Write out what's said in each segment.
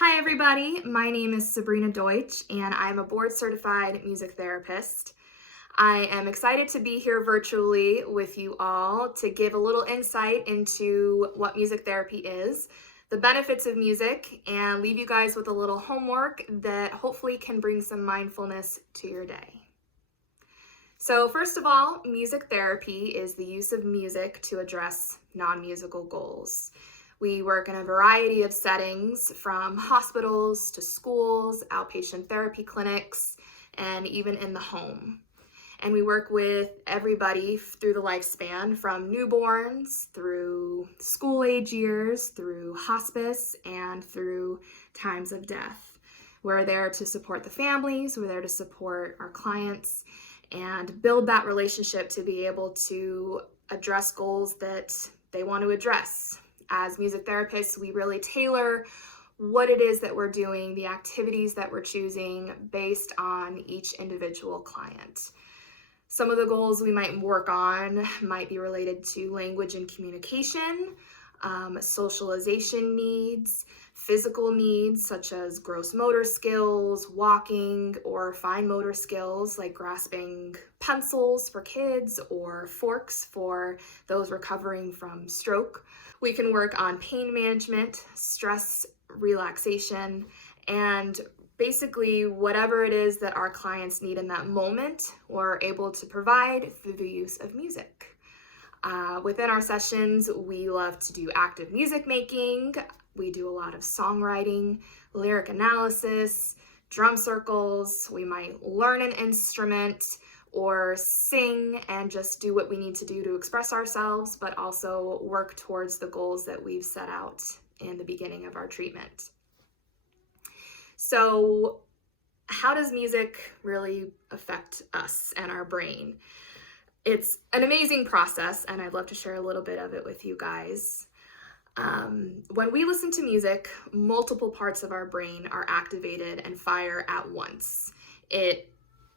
Hi everybody, my name is Sabrina Deutsch and I'm a board certified music therapist. I am excited to be here virtually with you all to give a little insight into what music therapy is, the benefits of music, and leave you guys with a little homework that hopefully can bring some mindfulness to your day. So first of all, music therapy is the use of music to address non-musical goals. We work in a variety of settings, from hospitals to schools, outpatient therapy clinics, and even in the home. And we work with everybody through the lifespan, from newborns through school age years, through hospice, and through times of death. We're there to support the families, we're there to support our clients, and build that relationship to be able to address goals that they want to address. As music therapists, we really tailor what it is that we're doing, the activities that we're choosing based on each individual client. Some of the goals we might work on might be related to language and communication, socialization needs, physical needs such as gross motor skills, walking, or fine motor skills like grasping pencils for kids or forks for those recovering from stroke. We can work on pain management, stress relaxation, and basically whatever it is that our clients need in that moment, we're able to provide through the use of music. Within our sessions, we love to do active music making. We do a lot of songwriting, lyric analysis, drum circles. We might learn an instrument or sing and just do what we need to do to express ourselves, but also work towards the goals that we've set out in the beginning of our treatment. So, how does music really affect us and our brain? It's an amazing process, and I'd love to share a little bit of it with you guys. When we listen to music, multiple parts of our brain are activated and fire at once. It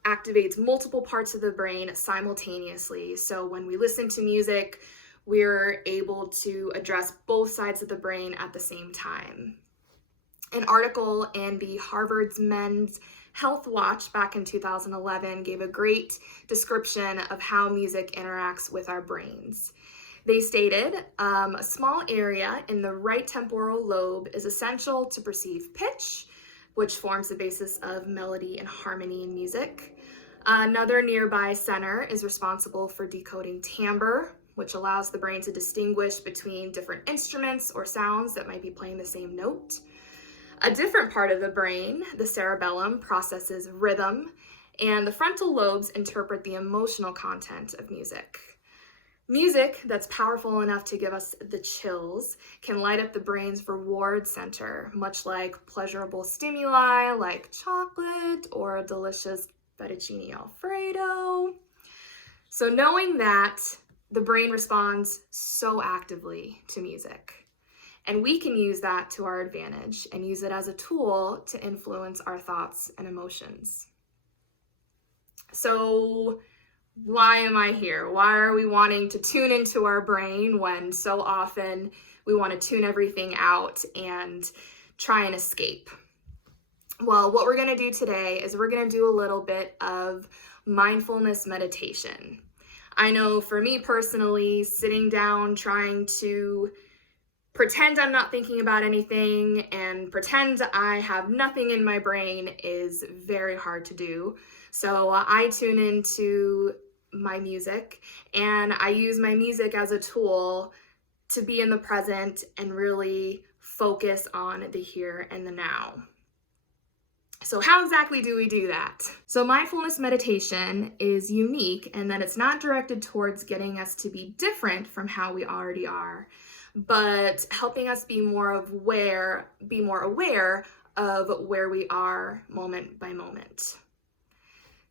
activates multiple parts of the brain simultaneously. So when we listen to music, we're able to address both sides of the brain at the same time. An article in the Harvard's Men's Health Watch back in 2011 gave a great description of how music interacts with our brains. They stated, a small area in the right temporal lobe is essential to perceive pitch, which forms the basis of melody and harmony in music. Another nearby center is responsible for decoding timbre, which allows the brain to distinguish between different instruments or sounds that might be playing the same note. A different part of the brain, the cerebellum, processes rhythm, and the frontal lobes interpret the emotional content of music. Music that's powerful enough to give us the chills can light up the brain's reward center, much like pleasurable stimuli like chocolate or a delicious fettuccine alfredo. So knowing that the brain responds so actively to music, and we can use that to our advantage and use it as a tool to influence our thoughts and emotions. So why am I here? Why are we wanting to tune into our brain when so often we want to tune everything out and try and escape? Well, what we're going to do today is we're going to do a little bit of mindfulness meditation. I know for me personally, sitting down trying to pretend I'm not thinking about anything and pretend I have nothing in my brain is very hard to do. So I tune into my music, and I use my music as a tool to be in the present and really focus on the here and the now. So how exactly do we do that? So mindfulness meditation is unique in that it's not directed towards getting us to be different from how we already are, but helping us be more aware of where we are moment by moment.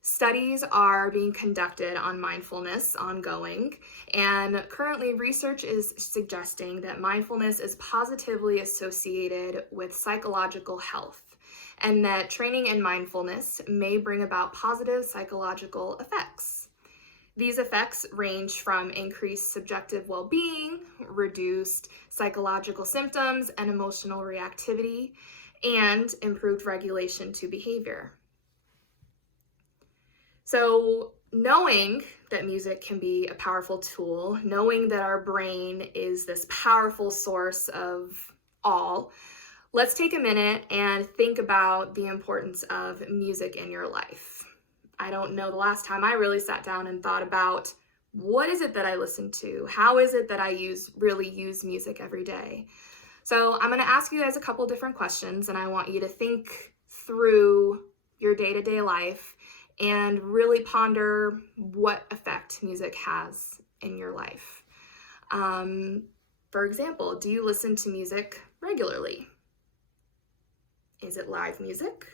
Studies are being conducted on mindfulness ongoing, and currently research is suggesting that mindfulness is positively associated with psychological health, and that training in mindfulness may bring about positive psychological effects. These effects range from increased subjective well-being, reduced psychological symptoms and emotional reactivity, and improved regulation to behavior. So knowing that music can be a powerful tool, knowing that our brain is this powerful source of all, let's take a minute and think about the importance of music in your life. I don't know the last time I really sat down and thought about what is it that I listen to? How is it that I really use music every day? So I'm going to ask you guys a couple different questions, and I want you to think through your day-to-day life and really ponder what effect music has in your life. For example, do you listen to music regularly? Is it live music?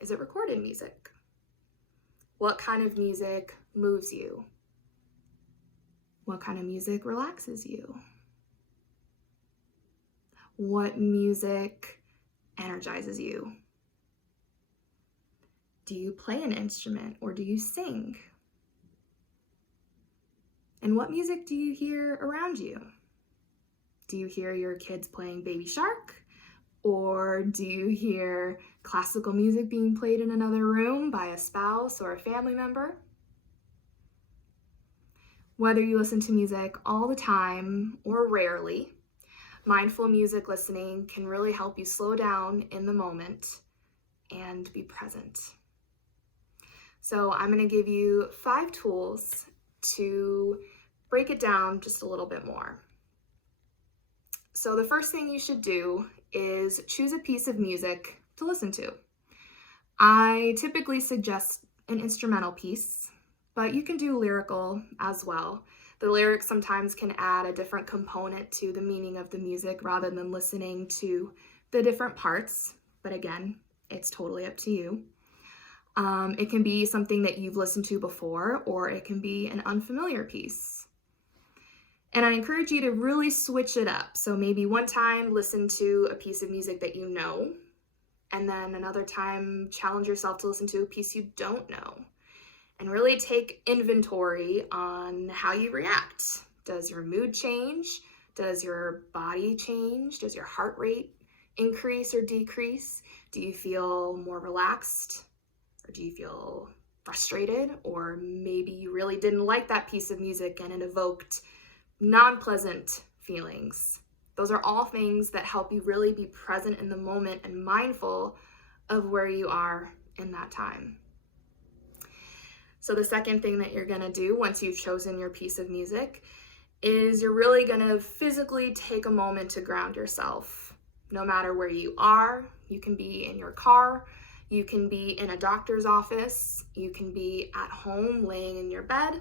Is it recorded music? What kind of music moves you? What kind of music relaxes you? What music energizes you? Do you play an instrument or do you sing? And what music do you hear around you? Do you hear your kids playing Baby Shark? Or do you hear classical music being played in another room by a spouse or a family member? Whether you listen to music all the time or rarely, mindful music listening can really help you slow down in the moment and be present. So I'm going to give you 5 tools to break it down just a little bit more. So the first thing you should do is choose a piece of music to listen to. I typically suggest an instrumental piece, but you can do lyrical as well. The lyrics sometimes can add a different component to the meaning of the music rather than listening to the different parts, but again, it's totally up to you. It can be something that you've listened to before, or it can be an unfamiliar piece. And I encourage you to really switch it up. So maybe one time listen to a piece of music that you know, and then another time challenge yourself to listen to a piece you don't know. And really take inventory on how you react. Does your mood change? Does your body change? Does your heart rate increase or decrease? Do you feel more relaxed? Or do you feel frustrated? Or maybe you really didn't like that piece of music and it evoked non-pleasant feelings. Those are all things that help you really be present in the moment and mindful of where you are in that time. So the second thing that you're gonna do once you've chosen your piece of music is you're really gonna physically take a moment to ground yourself. No matter where you are, you can be in your car, you can be in a doctor's office, you can be at home laying in your bed,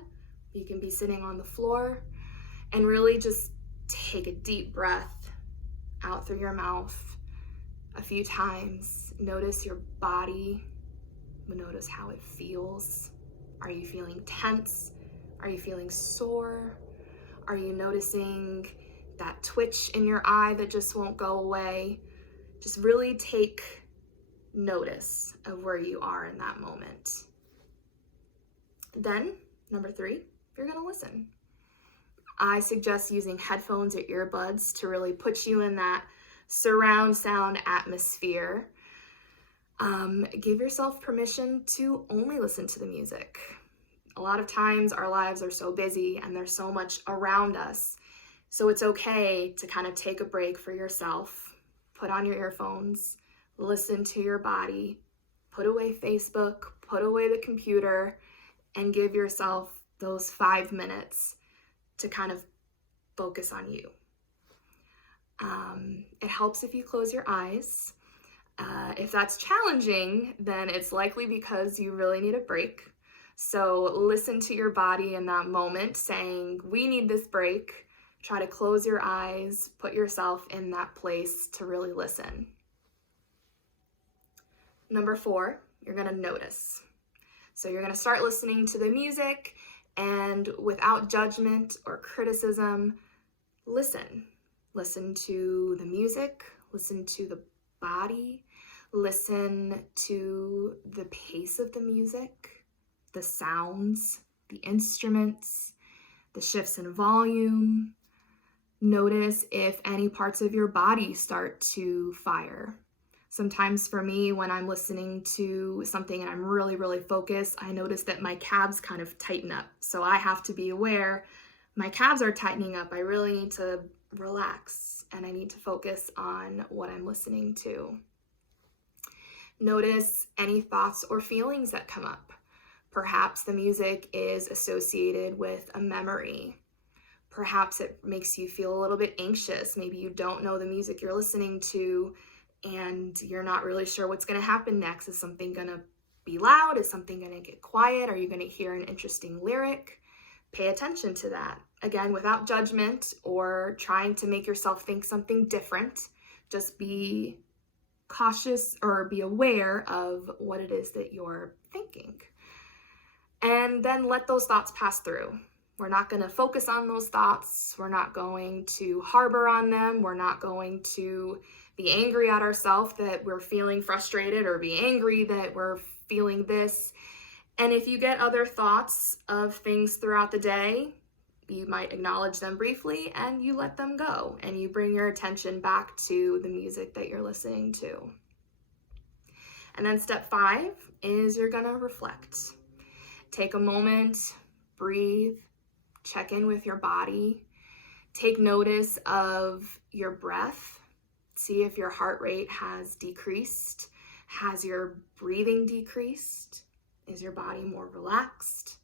you can be sitting on the floor, and really just take a deep breath out through your mouth a few times. Notice your body, notice how it feels. Are you feeling tense? Are you feeling sore? Are you noticing that twitch in your eye that just won't go away? Just really take notice of where you are in that moment. Then, number 3, you're gonna listen. I suggest using headphones or earbuds to really put you in that surround sound atmosphere. Give yourself permission to only listen to the music. A lot of times our lives are so busy and there's so much around us. So it's okay to kind of take a break for yourself, put on your earphones, listen to your body, put away Facebook, put away the computer, and give yourself those 5 minutes to kind of focus on you. It helps if you close your eyes. If that's challenging, then it's likely because you really need a break. So listen to your body in that moment saying, we need this break. Try to close your eyes, put yourself in that place to really listen. Number 4, you're gonna notice. So you're gonna start listening to the music and without judgment or criticism, listen. Listen to the music, listen to the body, listen to the pace of the music, the sounds, the instruments, the shifts in volume. Notice if any parts of your body start to fire. Sometimes for me, when I'm listening to something and I'm really, really focused, I notice that my calves kind of tighten up. So I have to be aware my calves are tightening up. I really need to relax and I need to focus on what I'm listening to. Notice any thoughts or feelings that come up. Perhaps the music is associated with a memory. Perhaps it makes you feel a little bit anxious. Maybe you don't know the music you're listening to and you're not really sure what's going to happen next. Is something going to be loud? Is something going to get quiet? Are you going to hear an interesting lyric? Pay attention to that. Again, without judgment or trying to make yourself think something different. Just be cautious or be aware of what it is that you're thinking. And then let those thoughts pass through. We're not going to focus on those thoughts. We're not going to harbor on them. We're not going to be angry at ourselves that we're feeling frustrated or be angry that we're feeling this. And if you get other thoughts of things throughout the day, you might acknowledge them briefly and you let them go and you bring your attention back to the music that you're listening to. And then step 5 is you're going to reflect. Take a moment, breathe, check in with your body, take notice of your breath, see if your heart rate has decreased, has your breathing decreased, is your body more relaxed?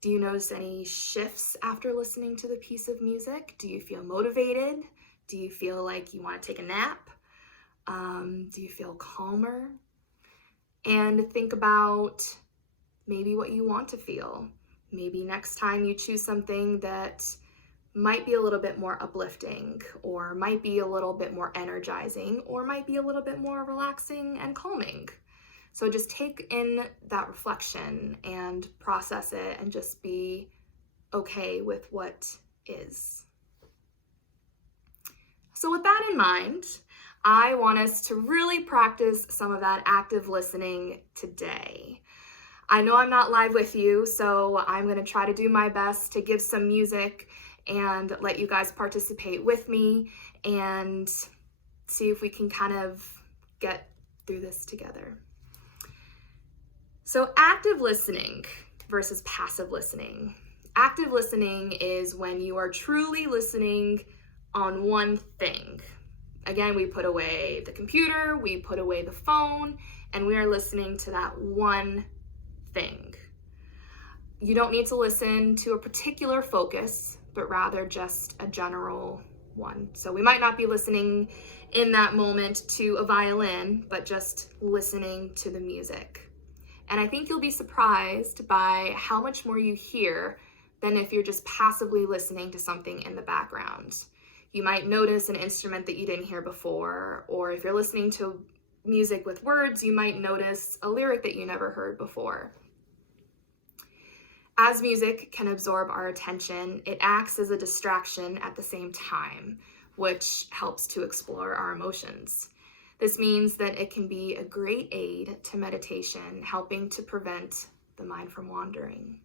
Do you notice any shifts after listening to the piece of music? Do you feel motivated? Do you feel like you want to take a nap? Do you feel calmer? And think about maybe what you want to feel. Maybe next time you choose something that might be a little bit more uplifting or might be a little bit more energizing or might be a little bit more relaxing and calming. So just take in that reflection and process it and just be okay with what is. So with that in mind, I want us to really practice some of that active listening today. I know I'm not live with you, so I'm going to try to do my best to give some music and let you guys participate with me and see if we can kind of get through this together. So active listening versus passive listening. Active listening is when you are truly listening on one thing. Again, we put away the computer, we put away the phone, and we are listening to that one thing. You don't need to listen to a particular focus, but rather just a general one. So we might not be listening in that moment to a violin, but just listening to the music. And I think you'll be surprised by how much more you hear than if you're just passively listening to something in the background. You might notice an instrument that you didn't hear before, or if you're listening to music with words, you might notice a lyric that you never heard before. As music can absorb our attention, it acts as a distraction at the same time, which helps to explore our emotions. This means that it can be a great aid to meditation, helping to prevent the mind from wandering.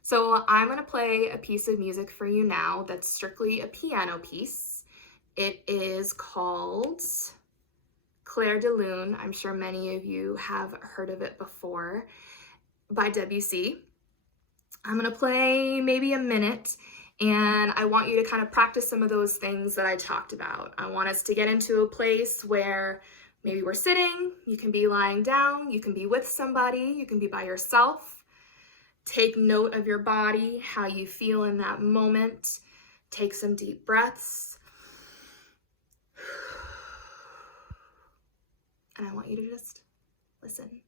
So I'm going to play a piece of music for you now that's strictly a piano piece. It is called Clair de Lune. I'm sure many of you have heard of it before, by Debussy. I'm going to play maybe a minute, and I want you to kind of practice some of those things that I talked about. I want us to get into a place where maybe we're sitting, you can be lying down, you can be with somebody, you can be by yourself. Take note of your body, how you feel in that moment. Take some deep breaths. And I want you to just listen.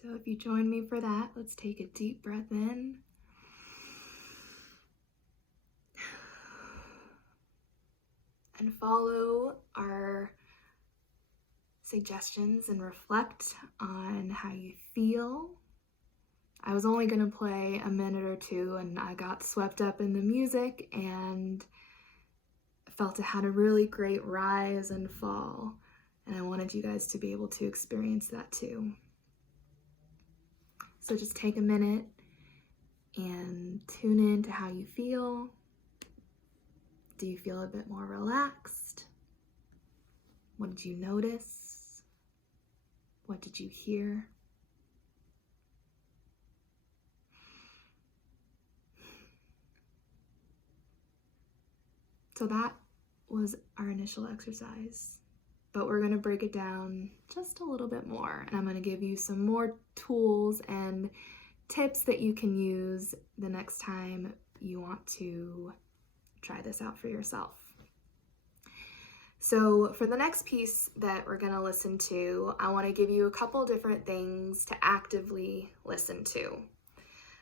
So if you join me for that, let's take a deep breath in. And follow our suggestions and reflect on how you feel. I was only going to play a minute or two, and I got swept up in the music and felt it had a really great rise and fall. And I wanted you guys to be able to experience that too. So just take a minute and tune in to how you feel. Do you feel a bit more relaxed? What did you notice? What did you hear? So that was our initial exercise, but we're going to break it down just a little bit more, and I'm going to give you some more tools and tips that you can use the next time you want to try this out for yourself. So for the next piece that we're going to listen to, I want to give you a couple different things to actively listen to.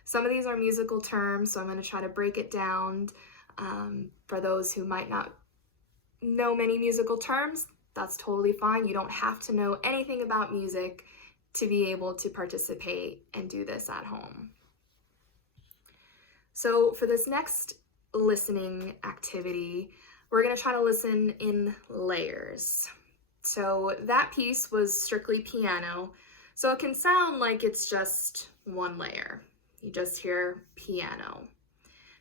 Some of these are musical terms, so I'm going to try to break it down. For those who might not know many musical terms, that's totally fine. You don't have to know anything about music to be able to participate and do this at home. So for this next listening activity, we're going to try to listen in layers. So that piece was strictly piano, so it can sound like it's just one layer. You just hear piano.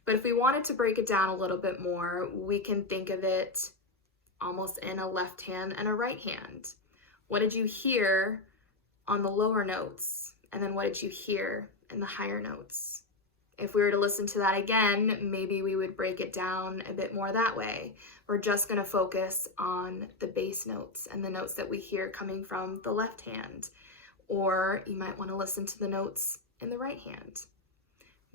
But if we wanted to break it down a little bit more, we can think of it almost in a left hand and a right hand. What did you hear on the lower notes? And then what did you hear in the higher notes? If we were to listen to that again, maybe we would break it down a bit more that way. We're just going to focus on the bass notes and the notes that we hear coming from the left hand. Or you might want to listen to the notes in the right hand.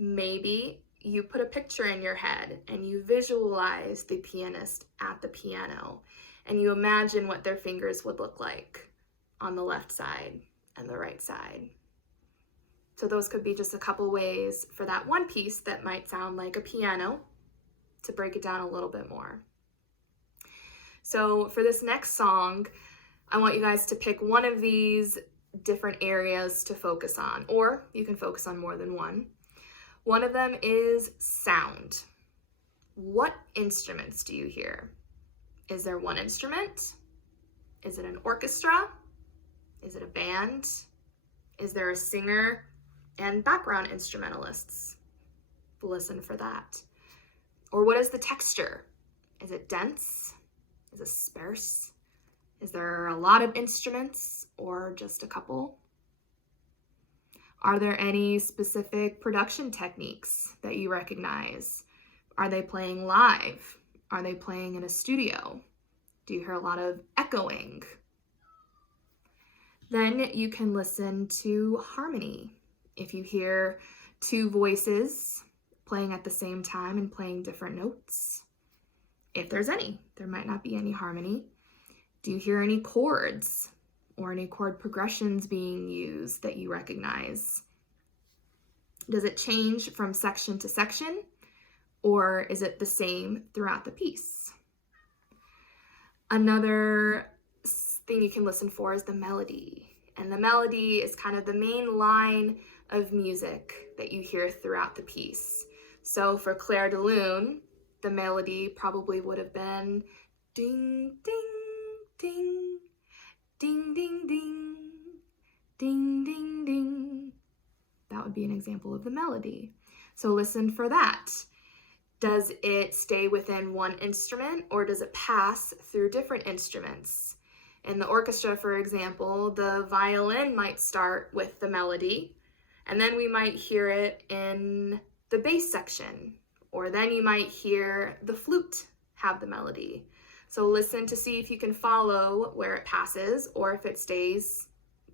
Maybe you put a picture in your head and you visualize the pianist at the piano and you imagine what their fingers would look like on the left side and the right side. So those could be just a couple ways for that one piece that might sound like a piano to break it down a little bit more. So for this next song, I want you guys to pick one of these different areas to focus on, or you can focus on more than one. One of them is sound. What instruments do you hear? Is there one instrument? Is it an orchestra? Is it a band? Is there a singer and background instrumentalists? Listen for that. Or what is the texture? Is it dense? Is it sparse? Is there a lot of instruments or just a couple? Are there any specific production techniques that you recognize? Are they playing live? Are they playing in a studio? Do you hear a lot of echoing? Then you can listen to harmony. If you hear two voices playing at the same time and playing different notes, if there's any, there might not be any harmony. Do you hear any chords or any chord progressions being used that you recognize? Does it change from section to section, or is it the same throughout the piece? Another thing you can listen for is the melody. And the melody is kind of the main line of music that you hear throughout the piece. So for Clair de Lune, the melody probably would have been ding, ding, ding, ding, ding, ding, ding, ding, ding. That would be an example of the melody. So listen for that. Does it stay within one instrument, or does it pass through different instruments? In the orchestra, for example, the violin might start with the melody, and then we might hear it in the bass section, or then you might hear the flute have the melody. So listen to see if you can follow where it passes or if it stays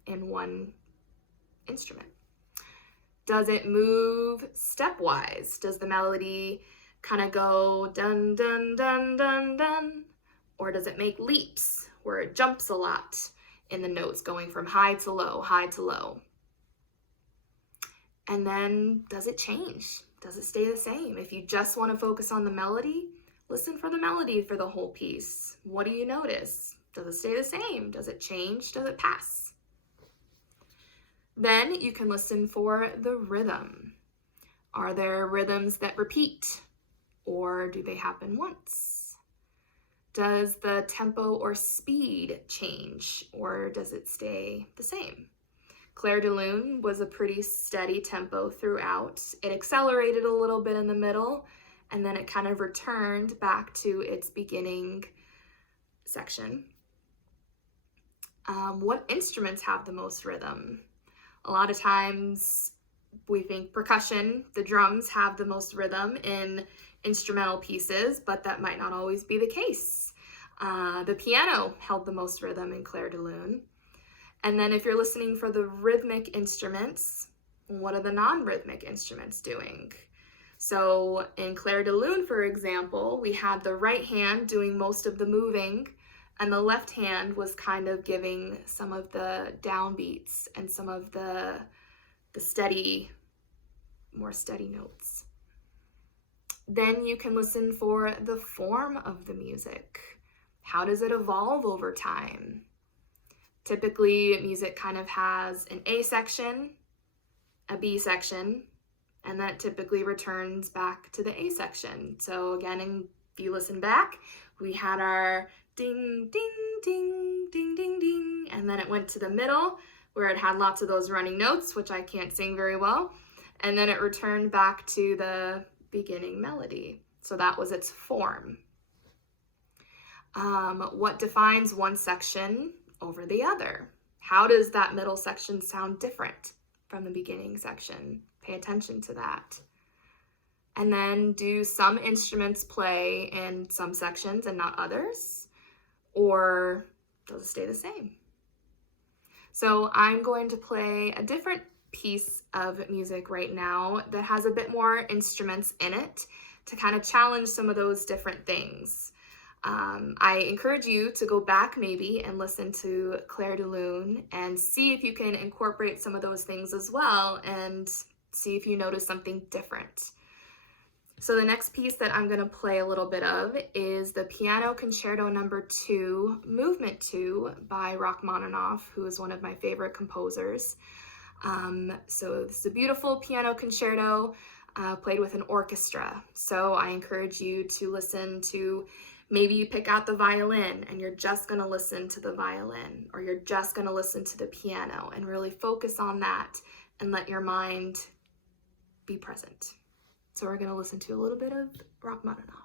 in one instrument. Does it move stepwise? Does the melody kind of go dun, dun, dun, dun, dun? Or does it make leaps where it jumps a lot in the notes, going from high to low, high to low? And then does it change? Does it stay the same? If you just want to focus on the melody, listen for the melody for the whole piece. What do you notice? Does it stay the same? Does it change? Does it pass? Then you can listen for the rhythm. Are there rhythms that repeat, or do they happen once? Does the tempo or speed change, or does it stay the same? Clair de Lune was a pretty steady tempo throughout. It accelerated a little bit in the middle, and then it kind of returned back to its beginning section. What instruments have the most rhythm? A lot of times we think percussion, the drums, have the most rhythm in instrumental pieces, but that might not always be the case. The piano held the most rhythm in Clair de Lune. And then if you're listening for the rhythmic instruments, what are the non-rhythmic instruments doing? So in Clair de Lune, for example, we had the right hand doing most of the moving, and the left hand was kind of giving some of the downbeats and some of the steady, more steady notes. Then you can listen for the form of the music. How does it evolve over time? Typically, music kind of has an A section, a B section, and that typically returns back to the A section. So again, if you listen back, we had our ding, ding, ding, ding, ding, ding, and then it went to the middle where it had lots of those running notes, which I can't sing very well, and then it returned back to the beginning melody. So that was its form. What defines one section over the other? How does that middle section sound different from the beginning section? Pay attention to that. And then, do some instruments play in some sections and not others? Or does it stay the same? So I'm going to play a different piece of music right now that has a bit more instruments in it to kind of challenge some of those different things. I encourage you to go back maybe and listen to Clair de Lune and see if you can incorporate some of those things as well and see if you notice something different. So the next piece that I'm going to play a little bit of is the Piano Concerto No. 2, Movement 2 by Rachmaninoff, who is one of my favorite composers. So this is a beautiful piano concerto played with an orchestra. So I encourage you to listen to, maybe you pick out the violin and you're just going to listen to the violin, or you're just going to listen to the piano and really focus on that and let your mind be present. So we're going to listen to a little bit of Rachmaninoff.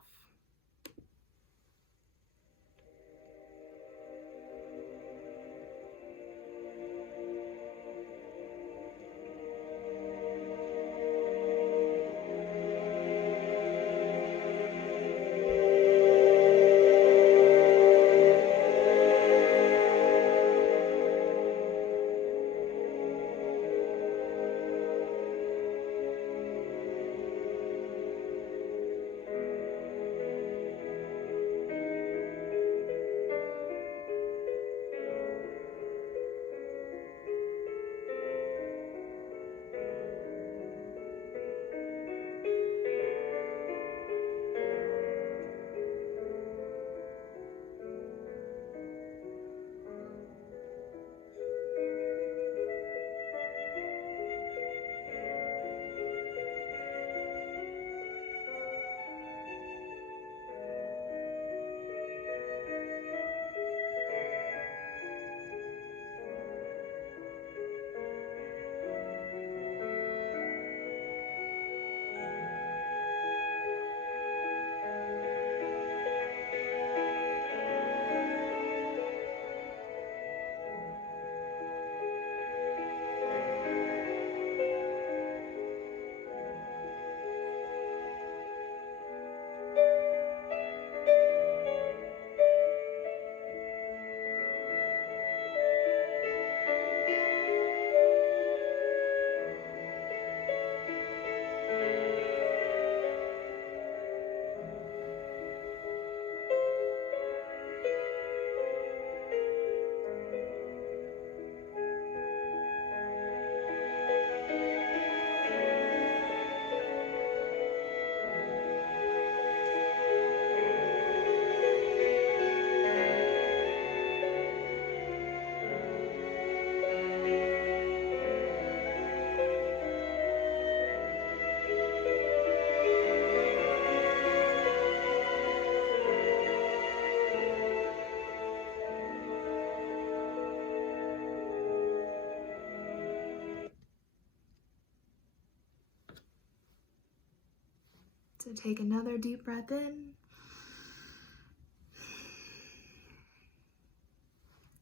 So take another deep breath in.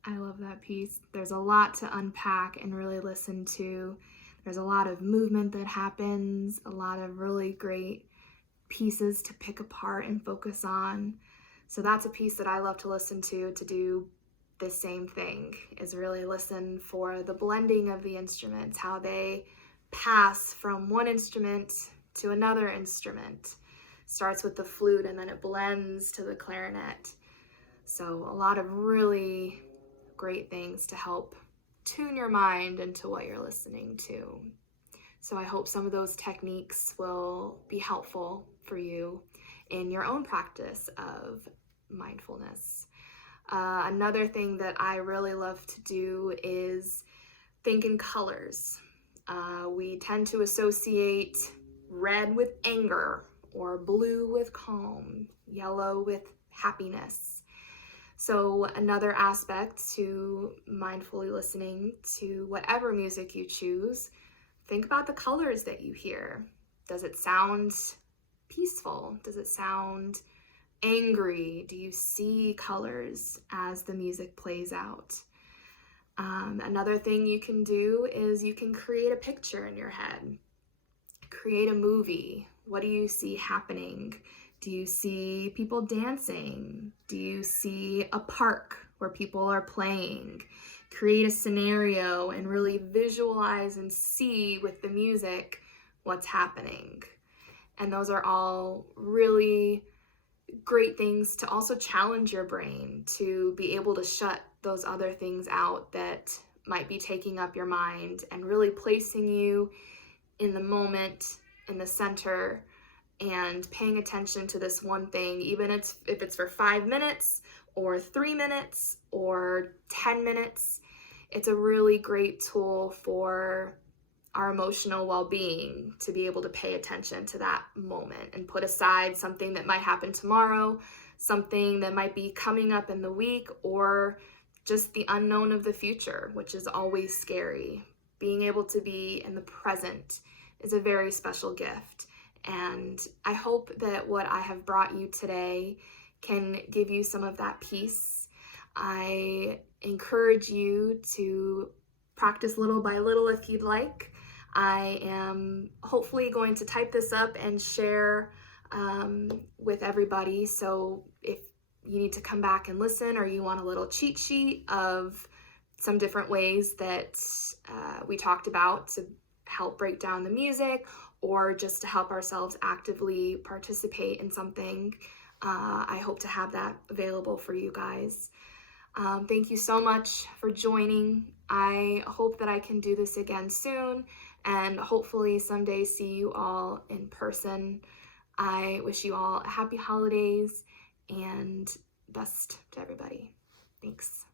I love that piece. There's a lot to unpack and really listen to. There's a lot of movement that happens, a lot of really great pieces to pick apart and focus on. So that's a piece that I love to listen to do the same thing, is really listen for the blending of the instruments, how they pass from one instrument to another instrument. Starts with the flute and then it blends to the clarinet. So a lot of really great things to help tune your mind into what you're listening to. So I hope some of those techniques will be helpful for you in your own practice of mindfulness. Another thing that I really love to do is think in colors. We tend to associate red with anger, or blue with calm, yellow with happiness. So another aspect to mindfully listening to whatever music you choose, think about the colors that you hear. Does it sound peaceful? Does it sound angry? Do you see colors as the music plays out? Another thing you can do is you can create a picture in your head. Create a movie. What do you see happening? Do you see people dancing? Do you see a park where people are playing? Create a scenario and really visualize and see with the music what's happening. And those are all really great things to also challenge your brain to be able to shut those other things out that might be taking up your mind and really placing you in the moment, in the center, and paying attention to this one thing, even if it's for 5 minutes or 3 minutes or 10 minutes. It's a really great tool for our emotional well-being to be able to pay attention to that moment and put aside something that might happen tomorrow, something that might be coming up in the week, or just the unknown of the future, which is always scary. Being able to be in the present is a very special gift. And I hope that what I have brought you today can give you some of that peace. I encourage you to practice little by little if you'd like. I am hopefully going to type this up and share with everybody. So if you need to come back and listen, or you want a little cheat sheet of some different ways that we talked about to help break down the music, or just to help ourselves actively participate in something, I hope to have that available for you guys. Thank you so much for joining. I hope that I can do this again soon, and hopefully someday see you all in person. I wish you all happy holidays and best to everybody. Thanks.